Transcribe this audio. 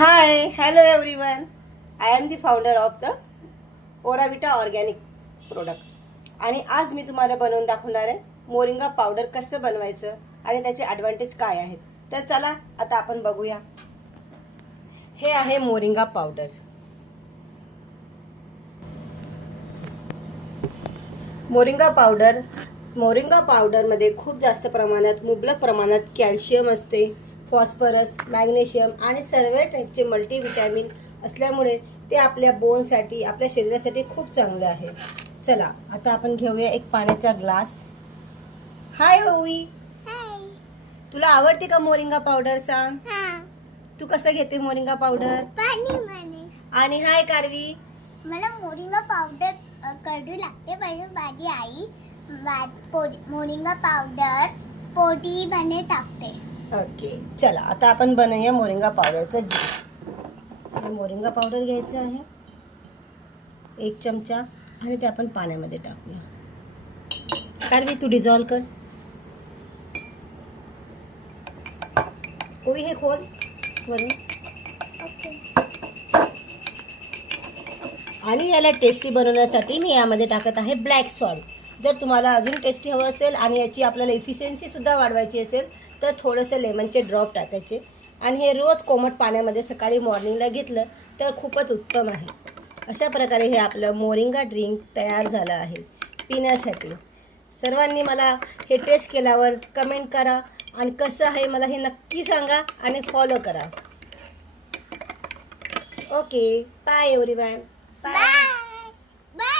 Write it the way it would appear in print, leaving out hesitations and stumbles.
Hi, hello everyone. I am the founder of the Oravita organic product आणि आज मी तुम्हाला बनवून दाखवणार आहे मोरिंगा पावडर कसं बनवायचं आणि त्याचे ॲडव्हान्टेज काय आहेत. तर चला आता आपण बघूया. हे आहे मोरिंगा पावडर. मोरिंगा पावडरमध्ये खूप जास्त प्रमाणात मुबलक प्रमाणात कॅल्शियम असते, फॉस्फरस, मॅग्नेशियम आणि सर्व टाईपचे मल्टीविटॅमिन असल्यामुळे ते आपल्या बोनसाठी, आपल्या शरीरासाठी खूप चांगले आहे. चला आता आपण घेऊया एक पाण्याचा ग्लास. हाय ओवी, तुला आवडते का मोरिंगा पावडर? सांग तू कसं घेते मोरिंगा पावडर? आणि हाय कारवी, मला मोरिंगा पावडर कडू लागते पण माझी आई मोरिंगा पावडर पोटी बने टाकते. ओके, चला आता आपण बनवूया मोरिंगा पावडरचा ज्यूस. मोरिंगा पावडर घ्यायचं आहे 1 चमचा आणि ते आपण पाण्यामध्ये टाकूया. कारवी तू डिझॉल्व कर. ओवी हे खोल वरून. आणि याला टेस्टी बनवण्यासाठी मी यामध्ये टाकत आहे ब्लॅक सॉल्ट. जर तुम्हाला अजून टेस्टी हवं असेल आणि याची आपल्याला इफिशियन्सीसुद्धा वाढवायची असेल तर थोडंसं लेमनचे ड्रॉप टाकायचे आणि हे रोज कोमट पाण्यामध्ये सकाळी मॉर्निंगला घेतलं तर खूपच उत्तम आहे. अशा प्रकारे हे आपलं मोरिंगा ड्रिंक तयार झालं आहे पिण्यासाठी. सर्वांनी मला हे टेस्ट केल्यावर कमेंट करा आणि कसं आहे मला हे नक्की सांगा आणि फॉलो करा. Okay, bye everyone. Bye bye.